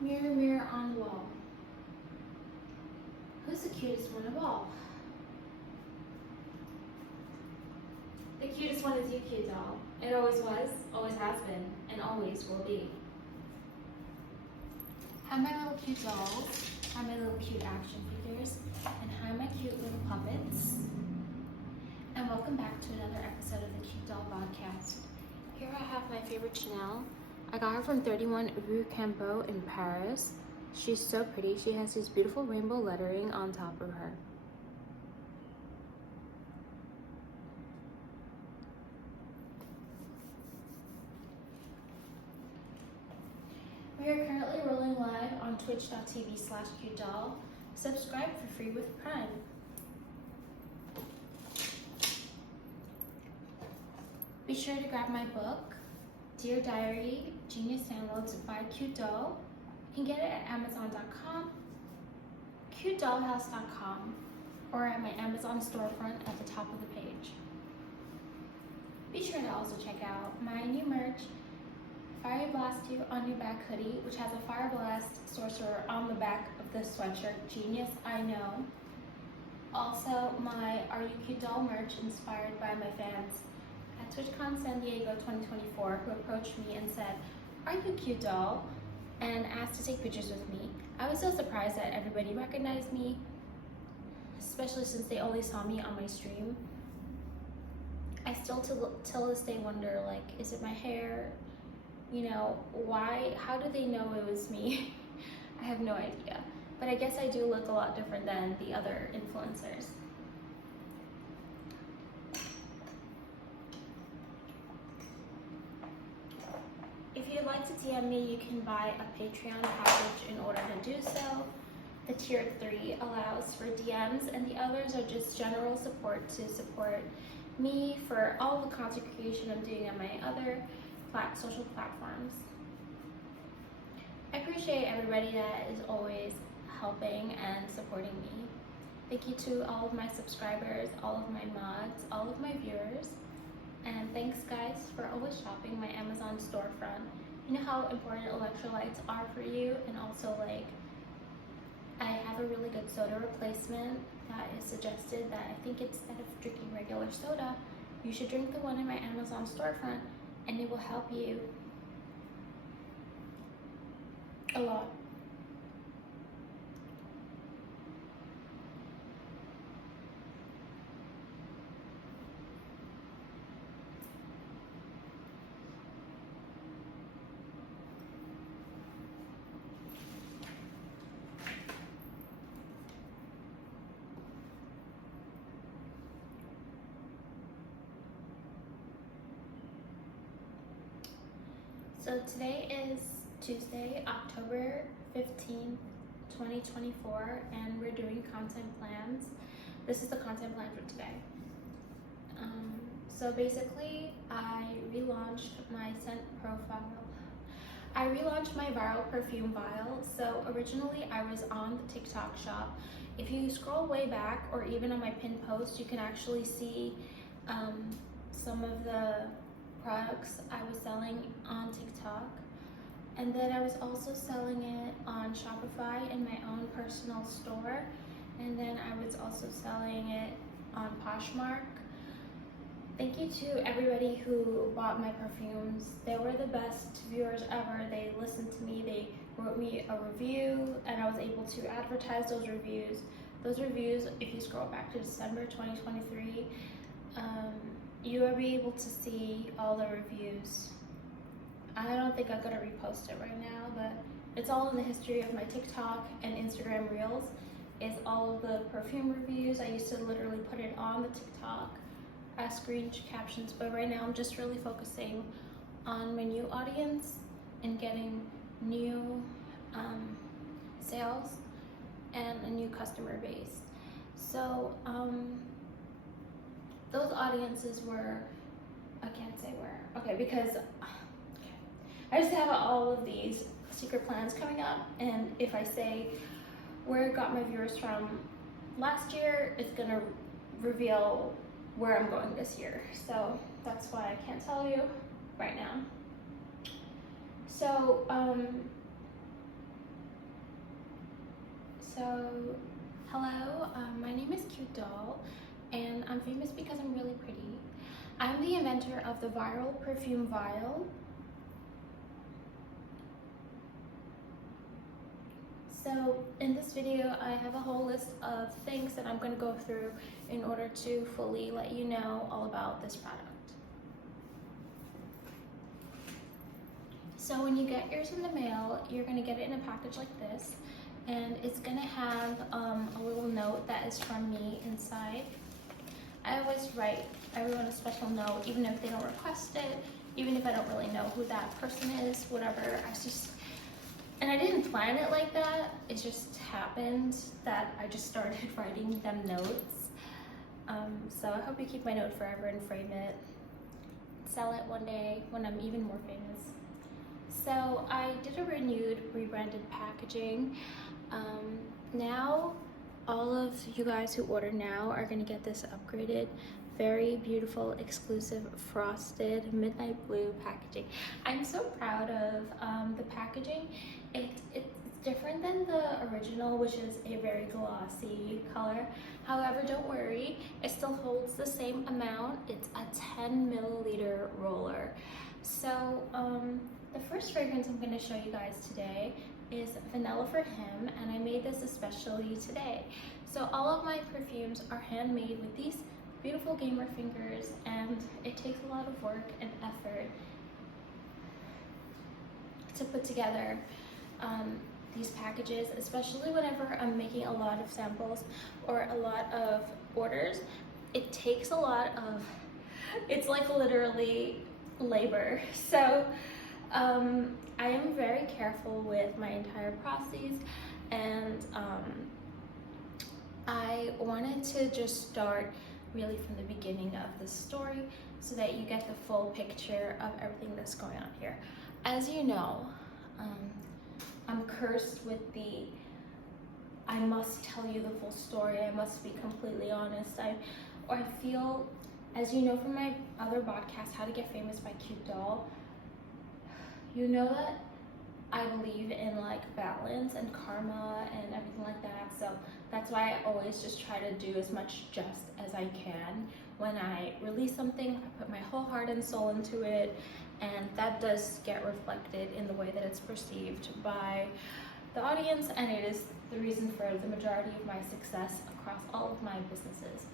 Mirror, mirror on the wall, who's the cutest one of all? The cutest one is you, cute doll. It always was, always has been, and always will be. Hi my little cute dolls, hi my little cute action figures, and hi my cute little puppets. And welcome back to another episode of the Cute Doll Podcast. Here I have my favorite Chanel. I got her from 31 Rue Campeau in Paris. She's so pretty. She has this beautiful rainbow lettering on top of her. We are currently rolling live on twitch.tv/cutedoll. Subscribe for free with Prime. Be sure to grab my book, Dear Diary, Genius Downloads by Cute Doll. You can get it at Amazon.com, cutedollhouse.com, or at my Amazon storefront at the top of the page. Be sure to also check out my new merch, Fire Blast You on Your Back hoodie, which has a Fire Blast sorcerer on the back of the sweatshirt. Genius, I know. Also, my Are You Cute Doll merch inspired by my fans at TwitchCon San Diego 2024 who approached me and said, "Are you cute doll?" and asked to take pictures with me. I was so surprised that everybody recognized me, especially since they only saw me on my stream. I still till this day wonder, like, is it my hair? You know, why? How do they know it was me? I have no idea. But I guess I do look a lot different than the other influencers. If you'd like to DM me, you can buy a Patreon package in order to do so. The tier 3 allows for DMs, and the others are just general support to support me for all the content creation I'm doing on my other social platforms. I appreciate everybody that is always helping and supporting me. Thank you to all of my subscribers, all of my mods, all of my viewers. And thanks guys for always shopping my Amazon storefront. You know how important electrolytes are for you, and also like I have a really good soda replacement that is suggested that I think instead of drinking regular soda, you should drink the one in my Amazon storefront, and it will help you a lot. So today is Tuesday, October 15th, 2024, and we're doing content plans. This is the content plan for today. So basically, I relaunched my scent profile. I relaunched my viral perfume vial. So originally I was on the TikTok shop. If you scroll way back, or even on my pinned post, you can actually see some of the products I was selling on TikTok, and then I was also selling it on Shopify in my own personal store, and then I was also selling it on Poshmark. Thank you to everybody who bought my perfumes. They were the best viewers ever. They listened to me, they wrote me a review, and I was able to advertise those reviews. Those reviews, if you scroll back to December 2023, you will be able to see all the reviews. I don't think I'm gonna repost it right now, but it's all in the history of my TikTok and Instagram Reels. Is all of the perfume reviews. I used to literally put it on the TikTok as screen captions, but right now I'm just really focusing on my new audience and getting new sales and a new customer base. So those audiences were, I can't say where, okay, because I just have all of these secret plans coming up, and if I say where I got my viewers from last year, it's gonna reveal where I'm going this year. So that's why I can't tell you right now. So So, hello, my name is Cute Doll, and I'm famous because I'm really pretty. I'm the inventor of the viral perfume vial. So, in this video, I have a whole list of things that I'm going to go through in order to fully let you know all about this product. So when you get yours in the mail, you're going to get it in a package like this, and it's going to have a little note that is from me inside. I always write everyone a special note, even if they don't request it, even if I don't really know who that person is, whatever. And I didn't plan it like that. It just happened that I just started writing them notes. So I hope you keep my note forever and frame it, sell it one day when I'm even more famous. So I did a renewed, rebranded packaging. Now all of you guys who order now are gonna get this upgraded, very beautiful, exclusive, frosted, midnight blue packaging. I'm so proud of the packaging. It's different than the original, which is a very glossy color. However, don't worry, it still holds the same amount. It's a 10 milliliter roller. So the first fragrance I'm going to show you guys today is Vanilla for Him, and I made this especially today. So all of my perfumes are handmade with these beautiful gamer fingers, and it takes a lot of work and effort to put together these packages, especially whenever I'm making a lot of samples or a lot of orders. It takes a lot of, it's like literally labor. So I am very careful with my entire process, and I wanted to just start really from the beginning of the story so that you get the full picture of everything that's going on here. As you know, I'm cursed with I must tell you the full story, I must be completely honest. I feel, as you know from my other podcast, How to Get Famous by Cute Doll, you know that I believe in like balance and karma and everything like that. So that's why I always just try to do as much just as I can. When I release something, I put my whole heart and soul into it, and that does get reflected in the way that it's perceived by the audience, and it is the reason for the majority of my success across all of my businesses.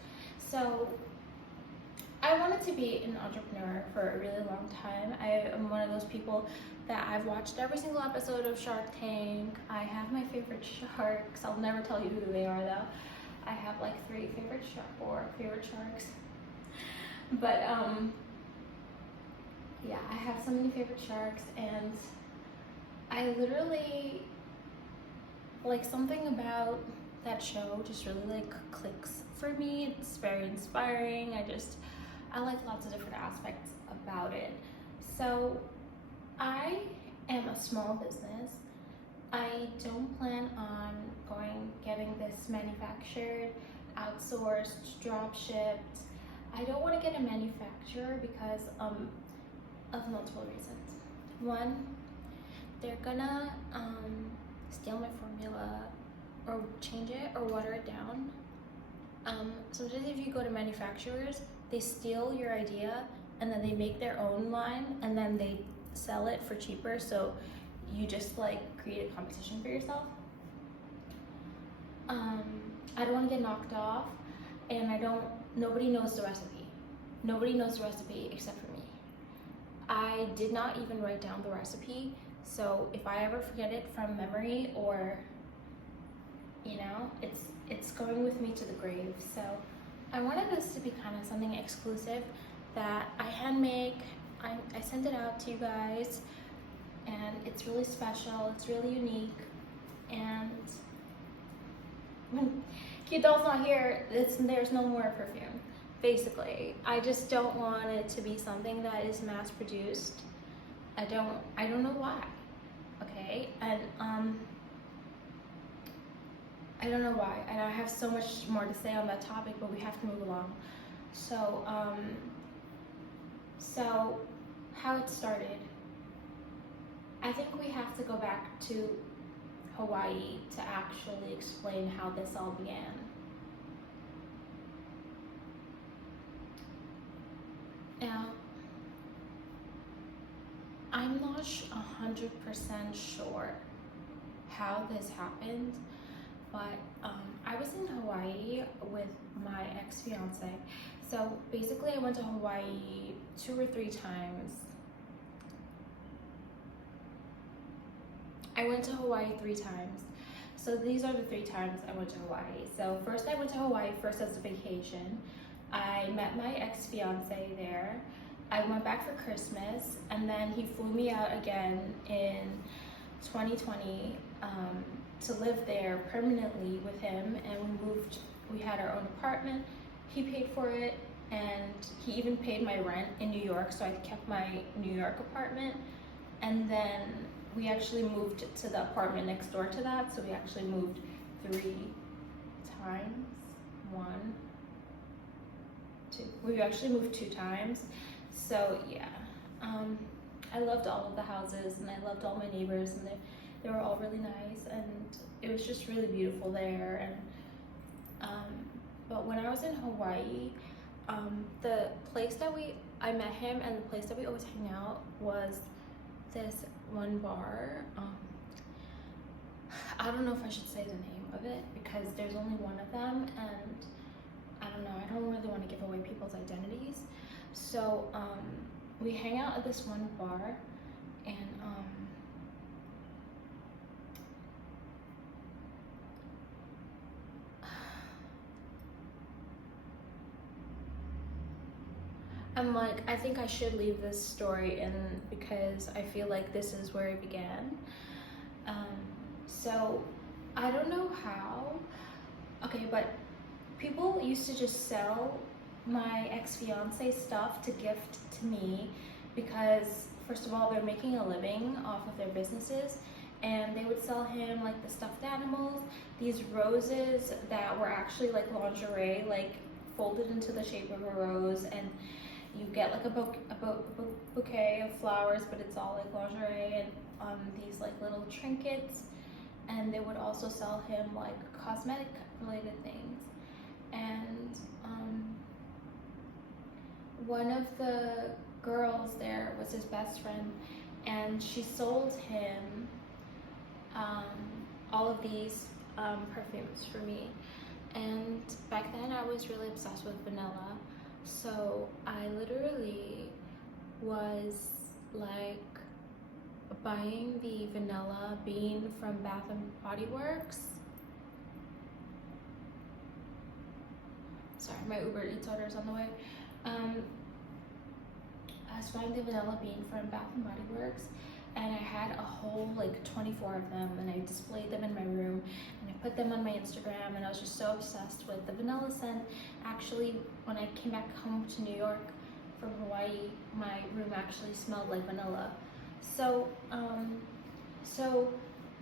So I wanted to be an entrepreneur for a really long time. I am one of those people that I've watched every single episode of Shark Tank. I have my favorite sharks. I'll never tell you who they are though. I have like 3 favorite sharks. But yeah, I have so many favorite sharks, and I literally, like, something about that show just really like clicks for me. It's very inspiring. I like lots of different aspects about it. So I am a small business. I don't plan on getting this manufactured, outsourced, drop shipped. I don't want to get a manufacturer because of multiple reasons. One, they're gonna steal my formula or change it or water it down. Sometimes if you go to manufacturers, they steal your idea and then they make their own line and then they sell it for cheaper, so you just like create a competition for yourself. I don't want to get knocked off, and nobody knows the recipe. Nobody knows the recipe except for me. I did not even write down the recipe, so if I ever forget it from memory, or you know, it's going with me to the grave. So I wanted this to be kind of something exclusive that I hand make. I sent it out to you guys, and it's really special, it's really unique, and when Cute Doll's not here, there's no more perfume, basically. I just don't want it to be something that is mass produced. I don't know why, okay? And I don't know why, and I have so much more to say on that topic, but we have to move along. So how it started. I think we have to go back to Hawaii to actually explain how this all began. Now, I'm not 100% sure how this happened, but I was in Hawaii with my ex-fiance. So basically I went to Hawaii 2 or 3 times. I went to Hawaii 3 times. So these are the 3 times I went to Hawaii. So first I went to Hawaii first as a vacation. I met my ex-fiance there. I went back for Christmas, and then he flew me out again in 2020 to live there permanently with him, and we had our own apartment. He paid for it, and he even paid my rent in New York, so I kept my New York apartment. And then we actually moved to the apartment next door to that, so we actually moved 3 times. 1, 2. We actually moved 2 times. So yeah, I loved all of the houses, and I loved all my neighbors, and they were all really nice, and it was just really beautiful there. And but when I was in Hawaii, the place that I met him, and the place that we always hang out was this one bar. I don't know if I should say the name of it because there's only one of them, and I don't know, I don't really want to give away people's identities. So we hang out at this one bar, and I'm like, I think I should leave this story in because I feel like this is where it began. So I don't know how, okay, but people used to just sell my ex-fiance stuff to gift to me because first of all, they're making a living off of their businesses, and they would sell him like the stuffed animals, these roses that were actually like lingerie, like folded into the shape of a rose, and you get like a bouquet of flowers, but it's all like lingerie, and these like little trinkets. And they would also sell him like cosmetic related things. And one of the girls there was his best friend, and she sold him all of these perfumes for me. And back then I was really obsessed with vanilla, so I literally was like buying the vanilla bean from Bath and Body Works. Sorry, my Uber Eats order is on the way. I was buying the vanilla bean from Bath and Body Works, and I had a whole like 24 of them, and I displayed them in my room, and I put them on my Instagram, and I was just so obsessed with the vanilla scent. Actually, when I came back home to New York from Hawaii, my room actually smelled like vanilla. So so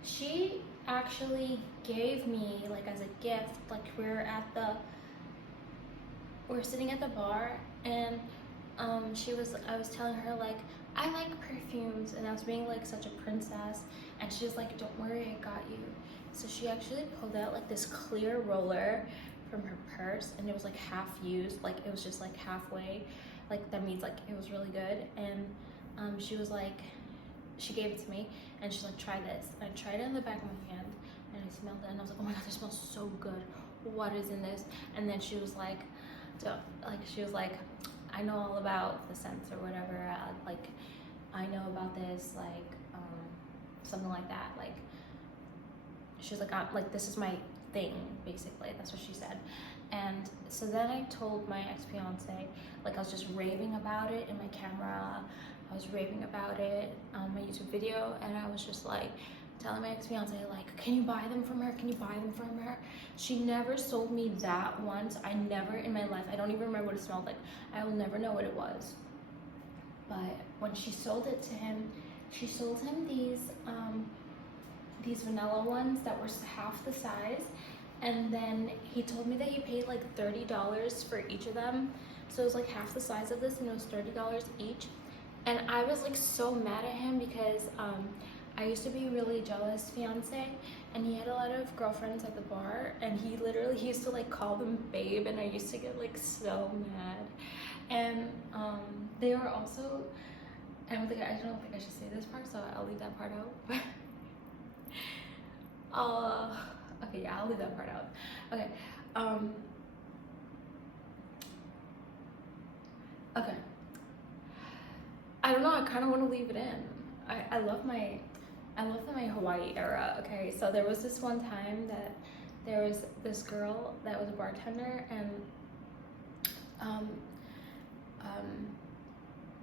she actually gave me, like as a gift, like we're sitting at the bar, and I was telling her like, I like perfumes, and I was being like such a princess, and she was like, don't worry, I got you. So she actually pulled out like this clear roller from her purse, and it was like half used, like it was just like halfway, like that means like it was really good. And she was like, she gave it to me, and she's like, try this. And I tried it in the back of my hand, and I smelled it, and I was like, oh my god, this smells so good, what is in this? And then she was like, I know all about the scents or whatever, like I know about this, like something like that. Like she was like, this is my thing, basically. That's what she said. And so then I told my ex-fiance, like I was just raving about it in my camera, I was raving about it on my YouTube video, and I was just like telling my ex-fiance, like, can you buy them from her? Can you buy them from her? She never sold me that once. I never in my life, I don't even remember what it smelled like. I will never know what it was. But when she sold it to him, she sold him these vanilla ones that were half the size. And then he told me that he paid like $30 for each of them. So it was like half the size of this, and it was $30 each. And I was like so mad at him because I used to be really jealous fiance, and he had a lot of girlfriends at the bar, and he used to like call them babe, and I used to get like so mad. And they were also, I don't think I should say this part, so I'll leave that part out. Okay, yeah, I'll leave that part out. Okay, okay. I don't know, I kind of want to leave it in. I love my Hawaii era. Okay, so there was this one time that there was this girl that was a bartender, and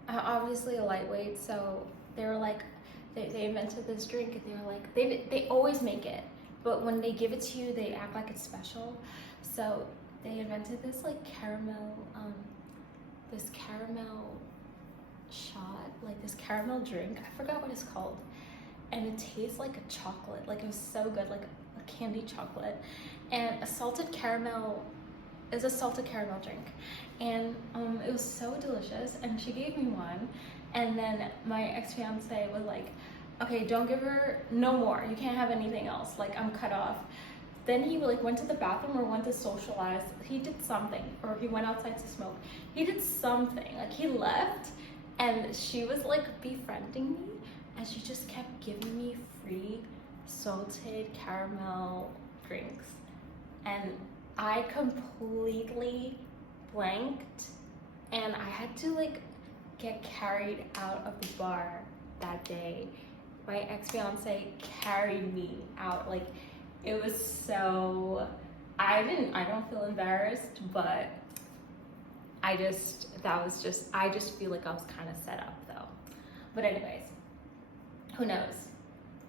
obviously a lightweight, so they were like, they invented this drink, and they were like, they always make it, but when they give it to you, they act like it's special. So they invented this like caramel shot, like this caramel drink. I forgot what it's called, and it tastes like a chocolate. Like, it was so good, like a candy chocolate. And a salted caramel drink, and it was so delicious. And she gave me one, and then my ex-fiance was like, okay, don't give her no more, you can't have anything else, like I'm cut off. Then he like went to the bathroom or went to socialize. He did something, or he went outside to smoke. He did something, like he left, and she was like befriending me, and she just kept giving me free salted caramel drinks. And I completely blanked, and I had to like get carried out of the bar that day. My ex-fiance carried me out. Like, it was so, I don't feel embarrassed, but I just feel like I was kind of set up though. But anyways, who knows?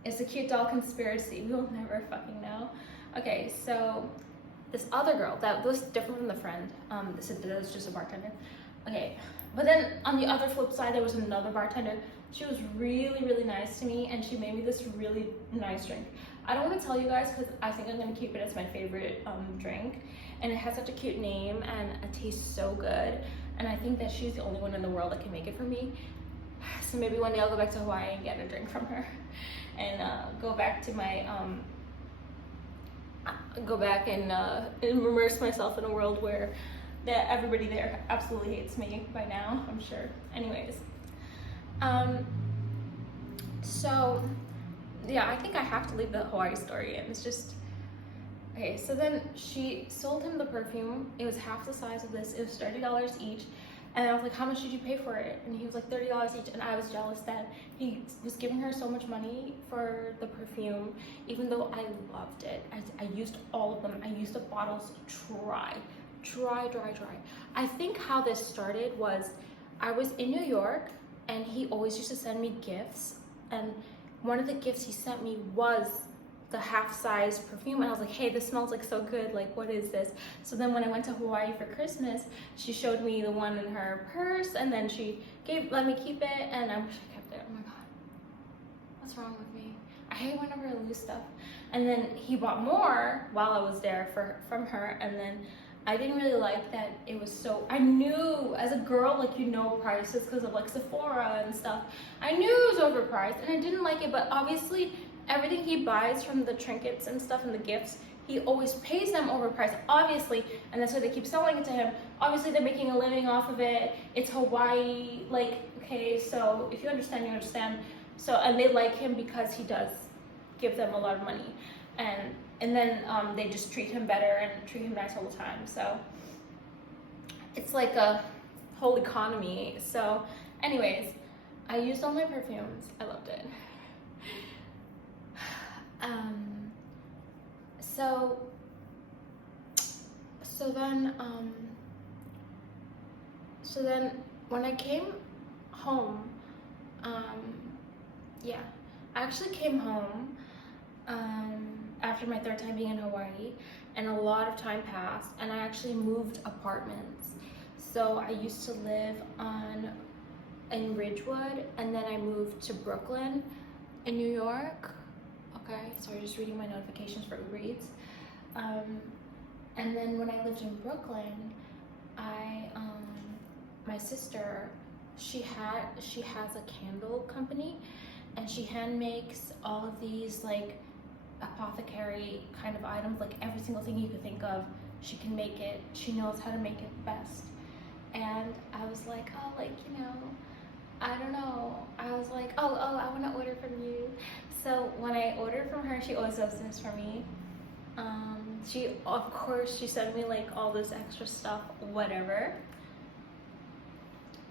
It's a cute doll conspiracy. We'll never fucking know. Okay, so this other girl that was different from the friend, this was just a bartender. Okay, but then on the other flip side, there was another bartender. She was really, really nice to me, and she made me this really nice drink. I don't want to tell you guys because I think I'm going to keep it as my favorite drink, and it has such a cute name, and it tastes so good, and I think that she's the only one in the world that can make it for me. So maybe one day I'll go back to Hawaii and get a drink from her, and go back to my and immerse myself in a world where everybody there absolutely hates me by now, I'm sure. Anyways, so yeah, I think I have to leave the Hawaii story in. It's just, okay, so then she sold him the perfume. It was half the size of this. It was $30 each. And I was like, how much did you pay for it? And he was like, $30 each. And I was jealous that he was giving her so much money for the perfume, even though I loved it. I used all of them. I used the bottles dry. I think how this started was, I was in New York, and he always used to send me gifts. And one of the gifts he sent me was the half-size perfume, and I was like, hey, this smells like so good, like what is this? So then when I went to Hawaii for Christmas, she showed me the one in her purse, and then she let me keep it, and I wish I kept it. Oh my god, what's wrong with me? I hate whenever I lose stuff. And then he bought more while I was there from her, and then I didn't really like that it was so, I knew as a girl, like, you know, prices because of like Sephora and stuff. I knew it was overpriced, and I didn't like it, but obviously everything he buys, from the trinkets and stuff and the gifts, he always pays them overpriced, obviously, and that's why they keep selling it to him. Obviously, they're making a living off of it. It's Hawaii, like, okay, so if you understand, you understand. So, and they like him because he does give them a lot of money, and then they just treat him better and treat him nice all the time. So it's like a whole economy. So anyways, I used all my perfumes. I loved it. So then when I came home, yeah, I actually came home after my third time being in Hawaii, and a lot of time passed, and I actually moved apartments. So I used to live in Ridgewood, and then I moved to Brooklyn in New York. Okay, sorry, just reading my notifications for Uber Eats. And then when I lived in Brooklyn, my sister, she has a candle company, and she hand makes all of these like apothecary kind of items, like every single thing you could think of, she can make it. She knows how to make it best. And I was like, oh, like, you know, I don't know. I was like, oh, I want to order from you. So when I ordered from her, she always does this for me. Of course, she sent me like all this extra stuff, whatever.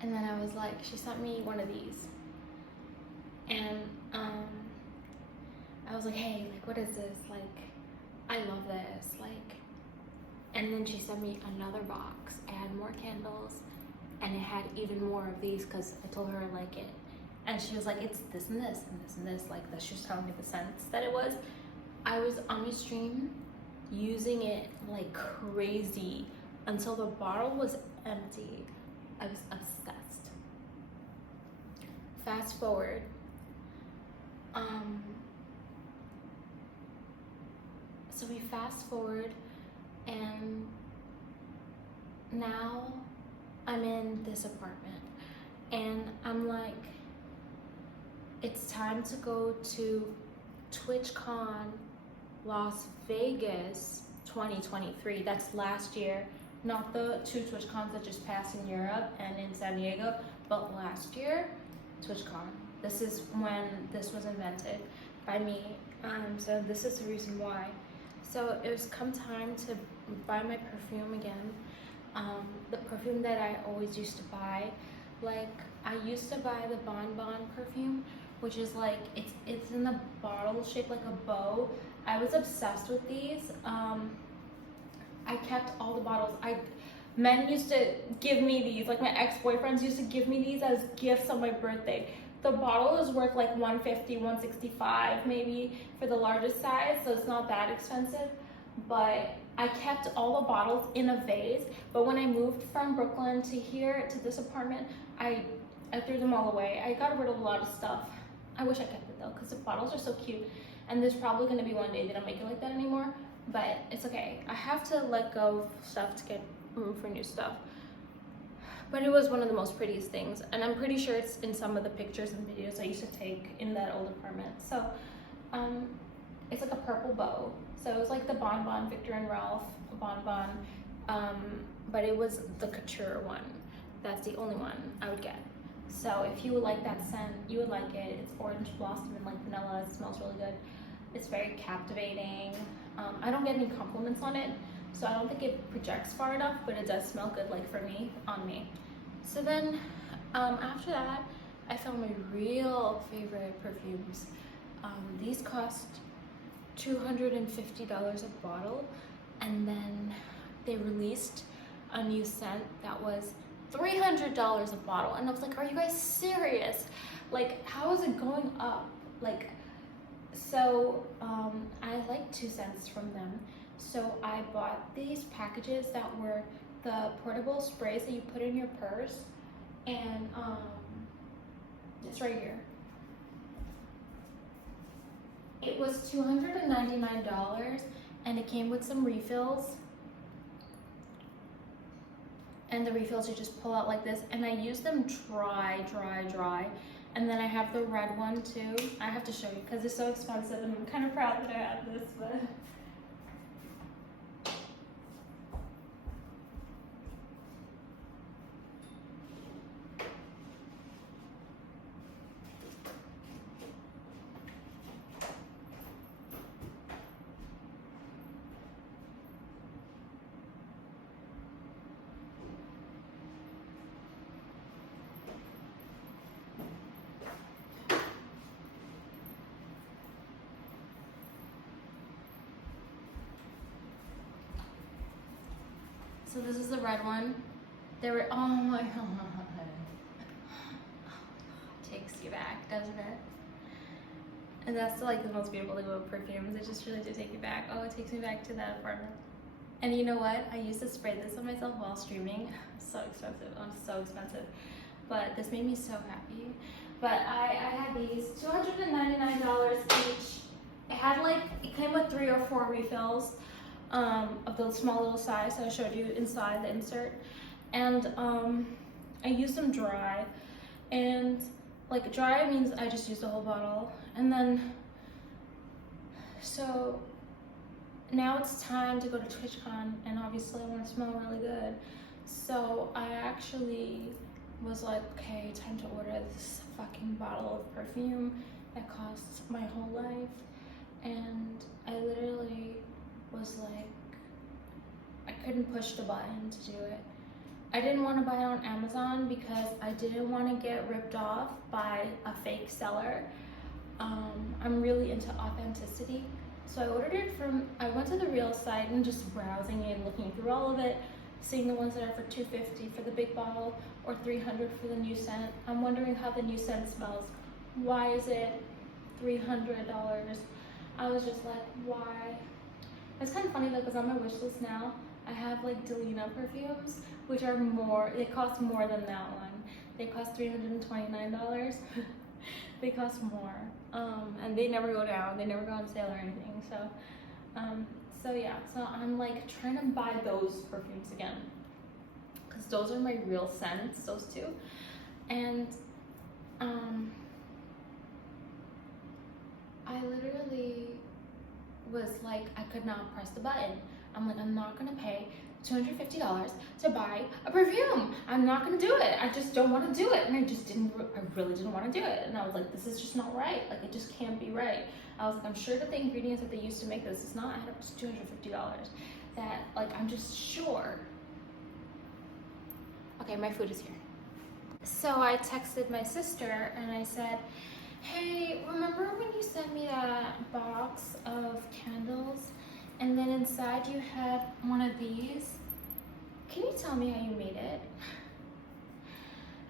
And then I was like, she sent me one of these. And I was like, hey, like, what is this? Like, I love this. Like, and then she sent me another box. It had more candles, and it had even more of these because I told her I like it. And she was like, it's this and this and this and this. Like, that she was telling me the scents that it was. I was on my stream using it like crazy until the bottle was empty. I was obsessed. Fast forward. So we fast forward, and now I'm in this apartment, and I'm like, it's time to go to TwitchCon Las Vegas 2023. That's last year, not the two TwitchCons that just passed in Europe and in San Diego, but last year, TwitchCon. This is when this was invented by me. So this is the reason why. So it was come time to buy my perfume again. The perfume that I always used to buy. Like, I used to buy the Bon Bon perfume, which is like, it's in a bottle shaped like a bow. I was obsessed with these. I kept all the bottles. Men used to give me these, like my ex-boyfriends used to give me these as gifts on my birthday. The bottle is worth like $150, $165 maybe for the largest size, so it's not that expensive. But I kept all the bottles in a vase. But when I moved from Brooklyn to here, to this apartment, I threw them all away. I got rid of a lot of stuff. I wish I kept it though, because the bottles are so cute. And there's probably gonna be one day they don't make it like that anymore, but it's okay. I have to let go of stuff to get room for new stuff. But it was one of the most prettiest things, and I'm pretty sure it's in some of the pictures and videos I used to take in that old apartment. So it's like a purple bow. So it was like the Bon Bon Victor and Ralph Bon Bon, but it was the couture one. That's the only one I would get. So if you would like that scent, you would like it. It's orange blossom and like vanilla. It smells really good. It's very captivating. I don't get any compliments on it, so I don't think it projects far enough, but it does smell good, like for me, on me. So then after that, I found my real favorite perfumes. These cost $250 a bottle, and then they released a new scent that was $300 a bottle, and I was like, are you guys serious? Like, how is it going up? Like, so I like 2 cents from them, so I bought these packages that were the portable sprays that you put in your purse, and it's right here. It was $299, and it came with some refills. And the refills you just pull out like this, and I use them dry. And then I have the red one too. I have to show you because it's so expensive, and I'm kind of proud that I have this, but so this is the red one. They were, oh my god. Takes you back, doesn't it? And that's like the most beautiful thing about perfumes. It just really do take you back. Oh, it takes me back to that apartment. And you know what? I used to spray this on myself while streaming. So expensive. Oh, so expensive. But this made me so happy. But I had these $299 each. It came with 3 or 4 refills. Of the small little size that I showed you inside the insert, and I used them dry, and Like dry means I just used the whole bottle. And then, so now it's time to go to TwitchCon, and obviously I want to smell really good. So I actually was like, okay, time to order this fucking bottle of perfume that costs my whole life. And I literally was like, I couldn't push the button to do it. I didn't want to buy it on Amazon because I didn't want to get ripped off by a fake seller. I'm really into authenticity. So I ordered it from, I went to the real site and just browsing it, looking through all of it, seeing the ones that are for $250 for the big bottle or $300 for the new scent. I'm wondering how the new scent smells. Why is it $300? I was just like, why? It's kind of funny though, because on my wish list now, I have like Delina perfumes, which are more, they cost more than that one. They cost $329. They cost more. And they never go down, they never go on sale or anything. So yeah, so I'm like trying to buy those perfumes again, because those are my real scents, those two. And I literally was like, I could not press the button. I'm like, I'm not gonna pay $250 to buy a perfume. I'm not gonna do it. I just don't want to do it. And I really didn't want to do it. And I was like, this is just not right. Like, it just can't be right. I was like, I'm sure that the ingredients that they used to make this is not $250. That, like, I'm just sure. Okay, my food is here. So I texted my sister and I said, hey, remember when you sent me that box of candles? And then inside you had one of these. Can you tell me how you made it?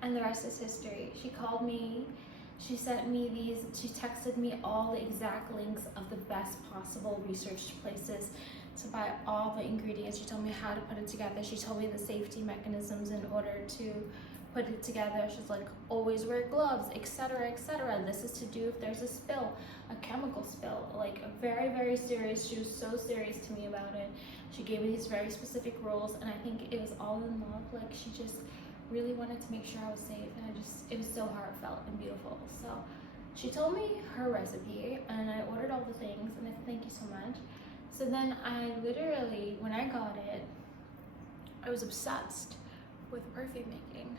And the rest is history. She called me, she sent me these, she texted me all the exact links of the best possible research places to buy all the ingredients. She told me how to put it together. She told me the safety mechanisms in order to put it together. She's like, always wear gloves, etc., etc. This is to do if there's a spill, a chemical spill, like very, very serious. She was so serious to me about it. She gave me these very specific rules, and I think it was all in love. Like, she just really wanted to make sure I was safe, and it was so heartfelt and beautiful. So she told me her recipe, and I ordered all the things, and I said, thank you so much. So then I literally, when I got it, I was obsessed with perfume making.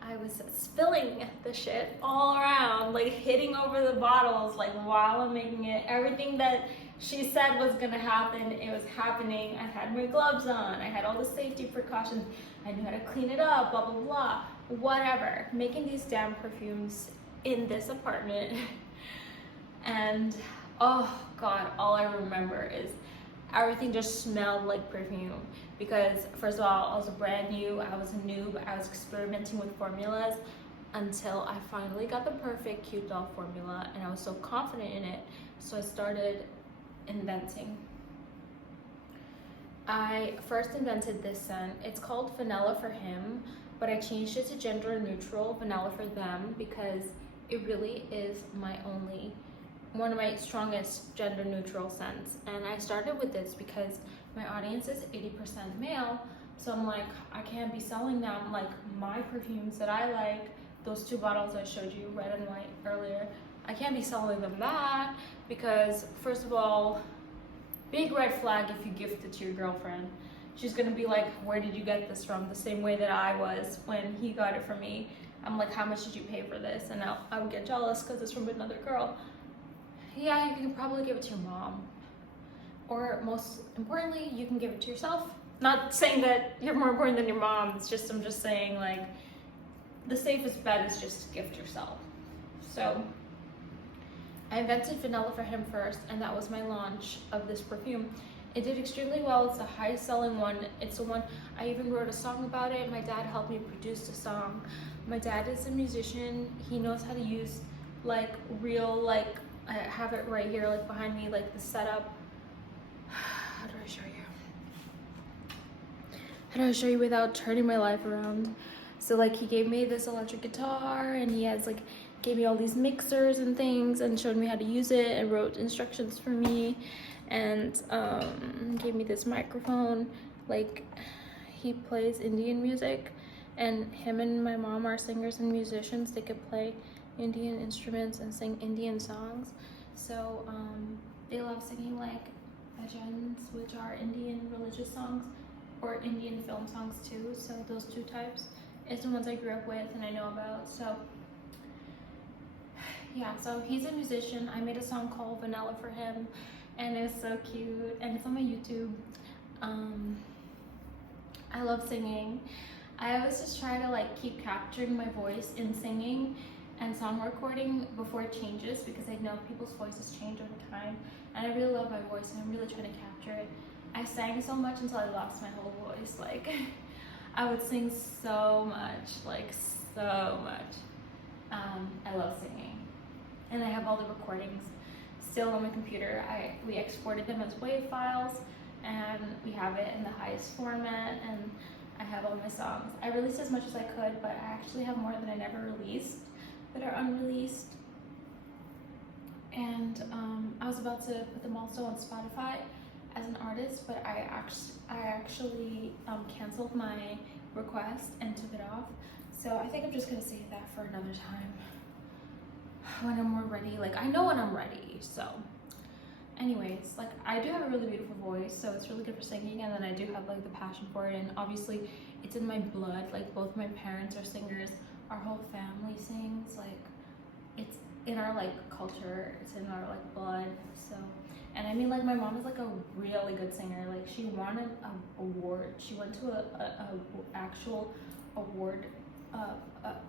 I was spilling the shit all around, like hitting over the bottles, like while I'm making it. Everything that she said was gonna happen, it was happening. I had my gloves on, I had all the safety precautions, I knew how to clean it up, blah, blah, blah, whatever. Making these damn perfumes in this apartment. And oh God, all I remember is everything just smelled like perfume. Because first of all, I was brand new, I was a noob, I was experimenting with formulas until I finally got the perfect cute doll formula, and I was so confident in it, so I started inventing. I first invented this scent. It's called Vanilla for Him, but I changed it to gender neutral, Vanilla for Them, because it really is one of my strongest gender neutral scents. And I started with this because my audience is 80% male, so I'm like, I can't be selling them like my perfumes that I like, those two bottles I showed you, red and white earlier. I can't be selling them that, because first of all, big red flag if you gift it to your girlfriend. She's gonna be like, where did you get this from? The same way that I was when he got it from me. I'm like, how much did you pay for this? And I would get jealous because it's from another girl. Yeah, you can probably give it to your mom. Or most importantly, you can give it to yourself. Not saying that you're more important than your mom, it's just, I'm just saying, like, the safest bet is just to gift yourself. So I invented Vanilla for Him first, and that was my launch of this perfume. It did extremely well. It's the highest selling one. It's the one, I even wrote a song about it. My dad helped me produce the song. My dad is a musician. He knows how to use like real, like, I have it right here, like behind me, like the setup. How do I show you? How do I show you without turning my life around? So like, he gave me this electric guitar, and he has like, gave me all these mixers and things, and showed me how to use it, and wrote instructions for me, and gave me this microphone. Like, he plays Indian music, And him and my mom are singers and musicians. They could play Indian instruments and sing Indian songs. So they love singing like bhajans, which are Indian religious songs, or Indian film songs too. So those two types is the ones I grew up with and I know about. So yeah, so he's a musician. I made a song called Vanilla for him, and it's so cute, and it's on my YouTube. I love singing. I always just try to like keep capturing my voice in singing and song recording before it changes, because I know people's voices change over time, and I really love my voice and I'm really trying to capture it. I sang so much until I lost my whole voice. Like I would sing so much, like so much. I love singing, and I have all the recordings still on my computer. We exported them as WAV files, and we have it in the highest format, and I have all my songs. I released as much as I could, but I actually have more that I never released that are unreleased. And I was about to put them also on Spotify as an artist, but I actually canceled my request and took it off. So I think I'm just gonna save that for another time when I'm more ready. Like I know when I'm ready. So anyways, like I do have a really beautiful voice, so it's really good for singing, and then I do have like the passion for it, and obviously it's in my blood. Like both my parents are singers, our whole family sings. Like it's in our like culture, it's in our like blood. So, and I mean, like my mom is like a really good singer. Like she won an award. She went to a actual award,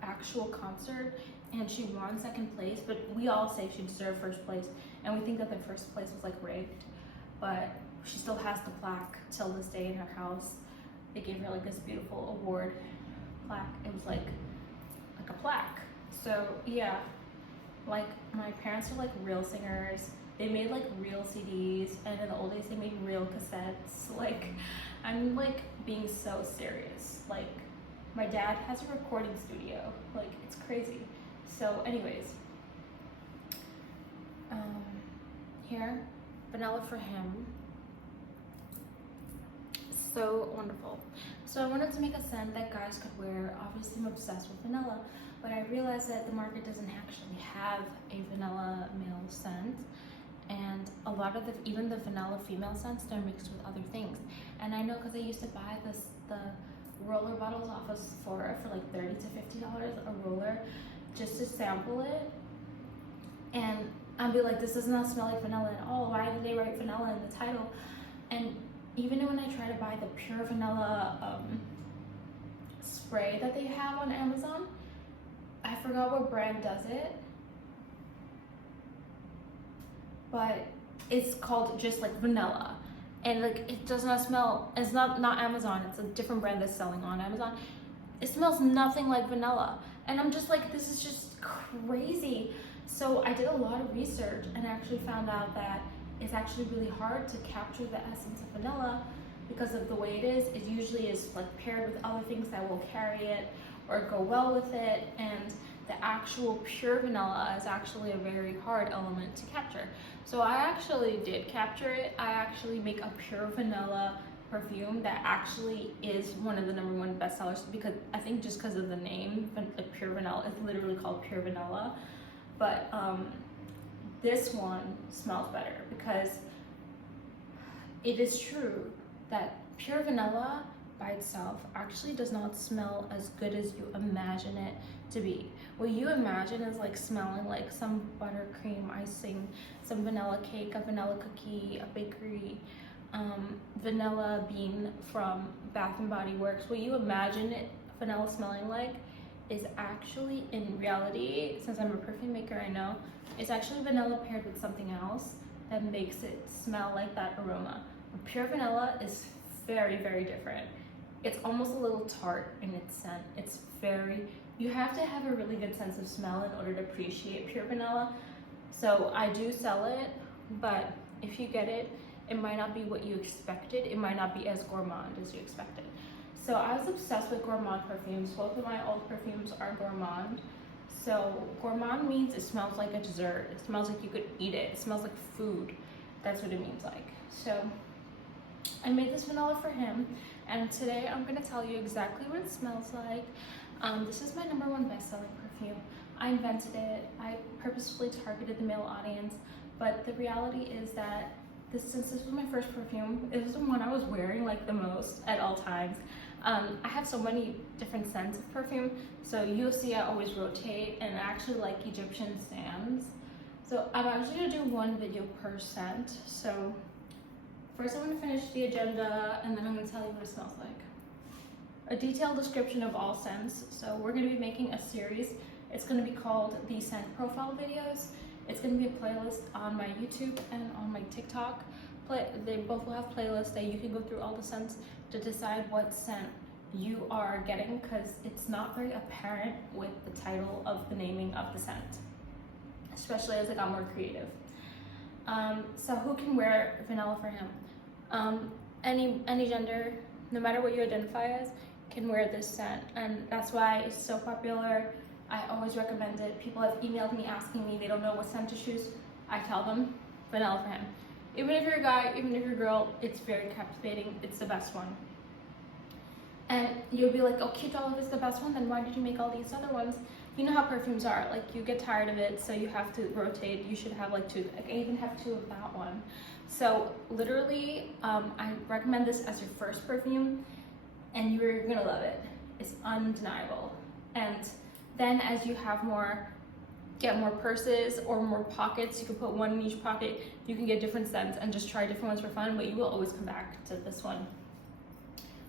actual concert, and she won second place. But we all say she deserved first place, and we think that the first place was like rigged. But she still has the plaque till this day in her house. They gave her like this beautiful award plaque. It was like a plaque. So yeah, like my parents are like real singers. They made like real CDs, and in the old days they made real cassettes. Like I'm like being so serious. Like my dad has a recording studio. Like it's crazy. So anyways, here, Vanilla for him. So wonderful. So I wanted to make a scent that guys could wear. Obviously I'm obsessed with vanilla, but I realized that the market doesn't actually have a vanilla male scent, and a lot of even the vanilla female scents, they're mixed with other things. And I know because I used to buy the roller bottles off of Sephora for like $30 to $50 a roller just to sample it, and I'd be like, this does not smell like vanilla at all. Why did they write vanilla in the title? And even when I try to buy the pure vanilla spray that they have on Amazon, I forgot what brand does it, but it's called just like vanilla, and like it does not smell. It's not Amazon. It's a different brand that's selling on Amazon. It smells nothing like vanilla, and I'm just like, this is just crazy. So I did a lot of research and actually found out that it's actually really hard to capture the essence of vanilla because of the way it is. It usually is like paired with other things that will carry it or go well with it, and the actual pure vanilla is actually a very hard element to capture. So I actually did capture it. I actually make a pure vanilla perfume that actually is one of the #1 bestsellers, because I think just because of the name, like pure vanilla, it's literally called pure vanilla. But this one smells better because it is true that pure vanilla by itself actually does not smell as good as you imagine it to be. What you imagine is like smelling like some buttercream icing, some vanilla cake, a vanilla cookie, a bakery, vanilla bean from Bath and Body Works. What you imagine it vanilla smelling like is actually, in reality, since I'm a perfume maker, I know, it's actually vanilla paired with something else that makes it smell like that aroma. Pure vanilla is very, very different. It's almost a little tart in its scent. It's very, you have to have a really good sense of smell in order to appreciate pure vanilla. So I do sell it, but if you get it, it might not be what you expected. It might not be as gourmand as you expected. So I was obsessed with gourmand perfumes. Both of my old perfumes are gourmand. So gourmand means it smells like a dessert. It smells like you could eat it. It smells like food. That's what it means like. So I made this vanilla for him, and today I'm going to tell you exactly what it smells like. This is my #1 best-selling perfume. I invented it. I purposefully targeted the male audience, but the reality is that since this was my first perfume, it was the one I was wearing like the most at all times. I have so many different scents of perfume, so you'll see I always rotate, and I actually like Egyptian sands. So I'm actually going to do one video per scent. So first I'm going to finish the agenda, and then I'm going to tell you what it smells like. A detailed description of all scents. So we're going to be making a series. It's going to be called the Scent Profile Videos. It's going to be a playlist on my YouTube and on my TikTok. They both will have playlists that you can go through all the scents to decide what scent you are getting, because it's not very apparent with the title of the naming of the scent, especially as I got more creative. So who can wear vanilla for him? Any gender, no matter what you identify as, can wear this scent, and that's why it's so popular. I always recommend it. People have emailed me asking me they don't know what scent to choose. I tell them vanilla for him. Even if you're a guy, even if you're a girl, it's very captivating. It's the best one. And you'll be like, oh, cute olive is the best one, then why did you make all these other ones? You know how perfumes are, like you get tired of it, so you have to rotate. You should have like 2. I even have 2 of that one. So literally, I recommend this as your first perfume, and you're gonna love it. It's undeniable. And then as you have get more purses or more pockets, you can put one in each pocket. You can get different scents and just try different ones for fun, but you will always come back to this one.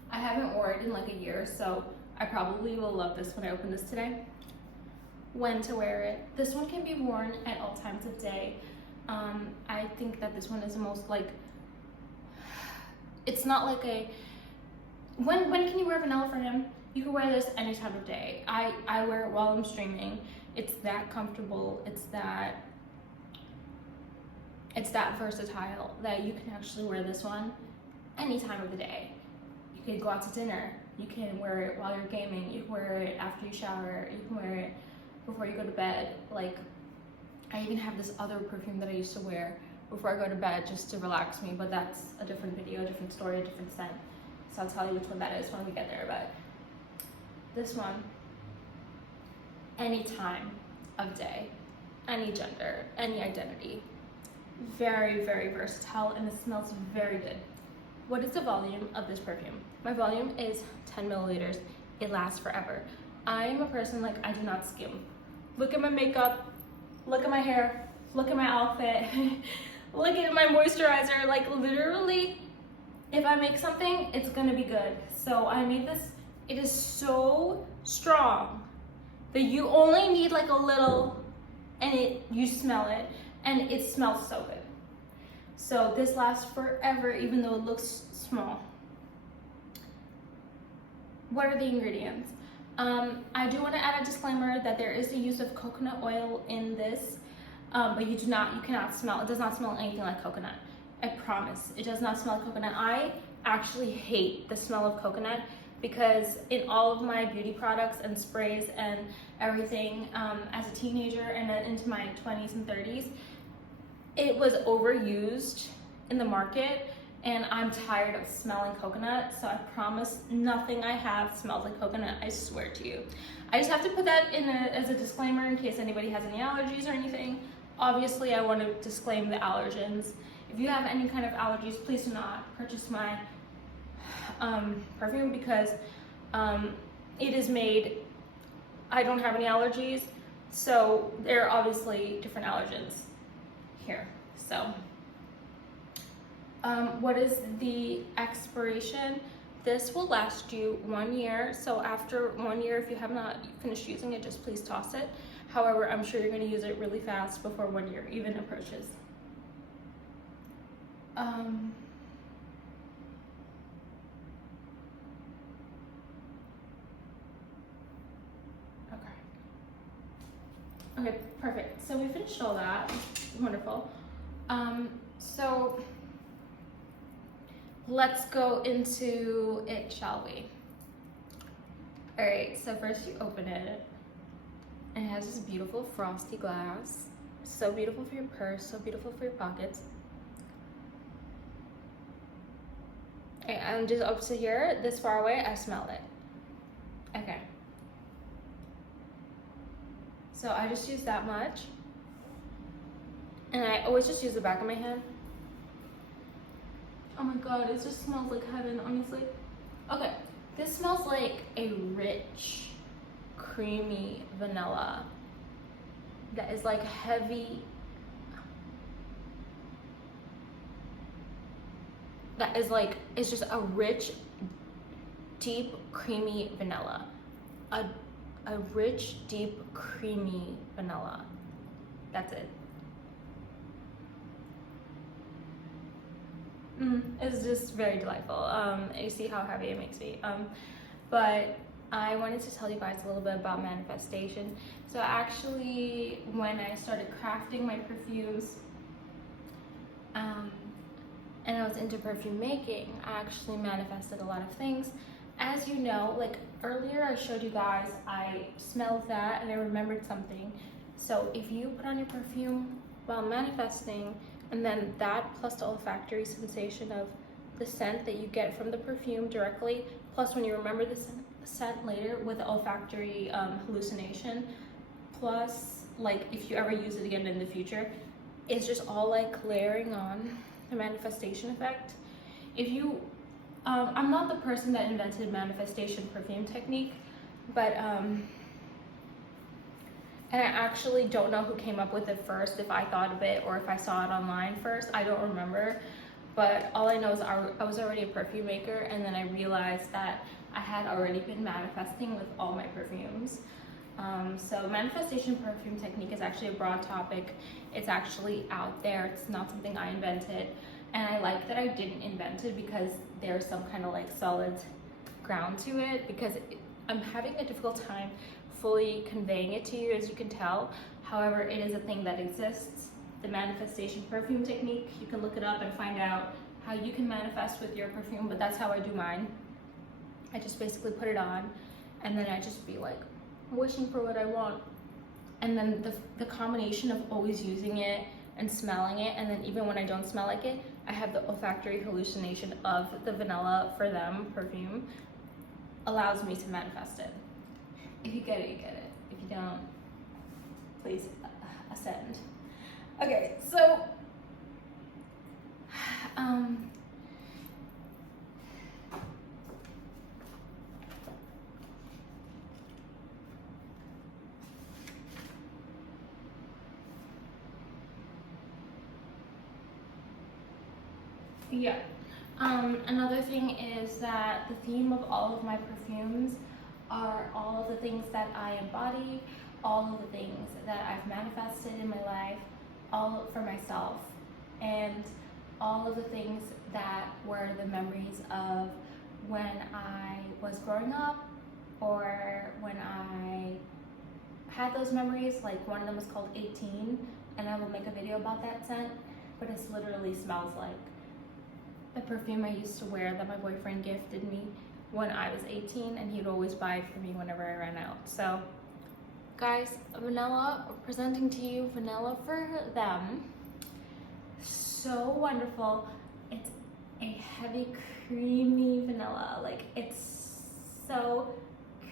I haven't worn it in like a year, so I probably will love this when I open this today. When to wear it. This one can be worn at all times of day. I think that this one is the most it's not like a, when can you wear vanilla for him? You can wear this any time of day. I wear it while I'm streaming. It's that comfortable. It's that versatile that you can actually wear this one any time of the day. You can go out to dinner. You can wear it while you're gaming. You can wear it after you shower. You can wear it before you go to bed. Like, I even have this other perfume that I used to wear before I go to bed just to relax me, but that's a different video, a different story, a different scent. So I'll tell you which one that is when we get there. But this one, any time of day, any gender, any identity. Very, very versatile, and it smells very good. What is the volume of this perfume? My volume is 10 milliliters. It lasts forever. I'm a person, like, I do not skim. Look at my makeup, look at my hair, look at my outfit, look at my moisturizer. Like, literally, if I make something, it's gonna be good. So I made this. It is so strong that you only need like a little, and you smell it, and it smells so good. So this lasts forever, even though it looks small. What are the ingredients? I do want to add a disclaimer that there is the use of coconut oil in this, but you cannot smell, it does not smell anything like coconut. I promise, it does not smell like coconut. I actually hate the smell of coconut because in all of my beauty products and sprays and everything, as a teenager and then into my 20s and 30s, it was overused in the market, and I'm tired of smelling coconut, so I promise nothing I have smells like coconut, I swear to you. I just have to put that in as a disclaimer in case anybody has any allergies or anything. Obviously, I want to disclaim the allergens. If you have any kind of allergies, please do not purchase my perfume, because it is made, I don't have any allergies, so there are obviously different allergens here. So what is the expiration? This will last you 1 year. So after 1 year, if you have not finished using it, just please toss it. However, I'm sure you're going to use it really fast before 1 year even approaches. Okay, perfect. So we finished all that. Wonderful. So let's go into it, shall we? All right, so first you open it, and it has this beautiful frosty glass. So beautiful for your purse, so beautiful for your pockets. Okay, I'm just up to here, this far away, I smell it. Okay. So I just use that much. And I always just use the back of my hand. Oh my god, it just smells like heaven, honestly. Okay, this smells like a rich, creamy vanilla that is like heavy. That is like, it's just a rich, deep, creamy vanilla. A rich, deep, creamy vanilla. That's it. It's just very delightful. You see how heavy it makes me. But I wanted to tell you guys a little bit about manifestation. So actually, when I started crafting my perfumes, and I was into perfume making, I actually manifested a lot of things. As you know, like earlier I showed you guys, I smelled that and I remembered something. So if you put on your perfume while manifesting, and then that plus the olfactory sensation of the scent that you get from the perfume directly, plus when you remember the scent later with the olfactory hallucination, plus like if you ever use it again in the future, it's just all like layering on the manifestation effect. If you, I'm not the person that invented manifestation perfume technique, but and I actually don't know who came up with it first, if I thought of it or if I saw it online first. I don't remember. But all I know is I was already a perfume maker, and then I realized that I had already been manifesting with all my perfumes. So manifestation perfume technique is actually a broad topic. It's actually out there. It's not something I invented. And I like that I didn't invent it because there's some kind of like solid ground to it, because I'm having a difficult time fully conveying it to you, as you can tell. However, it is a thing that exists. The manifestation perfume technique, you can look it up and find out how you can manifest with your perfume, but that's how I do mine. I just basically put it on, and then I just be like wishing for what I want. And then the combination of always using it and smelling it, and then even when I don't smell like it, I have the olfactory hallucination of the vanilla for them perfume, allows me to manifest it. If you get it, you get it. If you don't, please ascend. Okay, so yeah. Another thing is that the theme of all of my perfumes are all of the things that I embody, all of the things that I've manifested in my life, all for myself, and all of the things that were the memories of when I was growing up, or when I had those memories. Like one of them was called 18, and I will make a video about that scent, but it literally smells like the perfume I used to wear that my boyfriend gifted me when I was 18, and he'd always buy it for me whenever I ran out. So guys, vanilla, presenting to you vanilla for them. So wonderful. It's a heavy, creamy vanilla. Like, it's so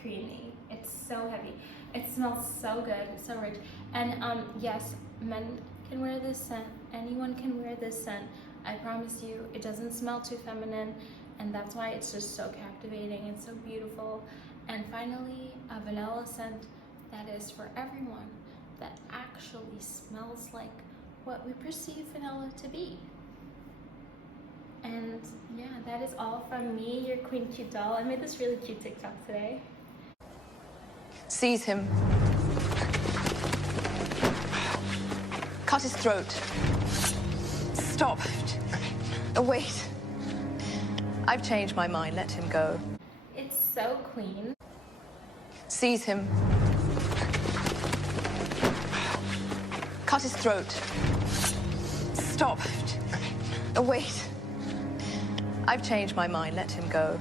creamy. It's so heavy. It smells so good, so rich. And yes, men can wear this scent. Anyone can wear this scent. I promise you, it doesn't smell too feminine, and that's why it's just so captivating and so beautiful. And finally, a vanilla scent that is for everyone, that actually smells like what we perceive vanilla to be. And yeah, that is all from me, your Queen Cute doll. I made this really cute TikTok today. Seize him. Cut his throat. Stop. Wait. I've changed my mind. Let him go. It's so clean. Seize him. Cut his throat. Stop. Wait. I've changed my mind. Let him go.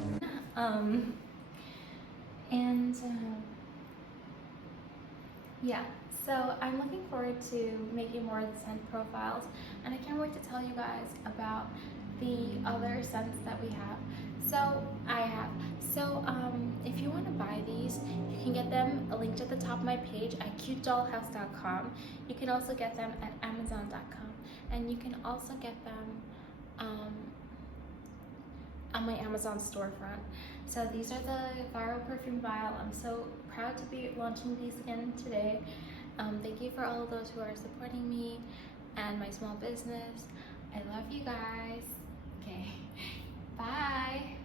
Yeah, so I'm looking forward to making more of the scent profiles, and I can't wait to tell you guys about the other scents that we have. If you want to buy these, you can get them linked at the top of my page at cutedollhouse.com. You can also get them at amazon.com, and you can also get them on my Amazon storefront. So these are the viral perfume vial. I'm so proud to be launching these again today. Thank you for all of those who are supporting me and my small business. I love you guys. Okay, bye.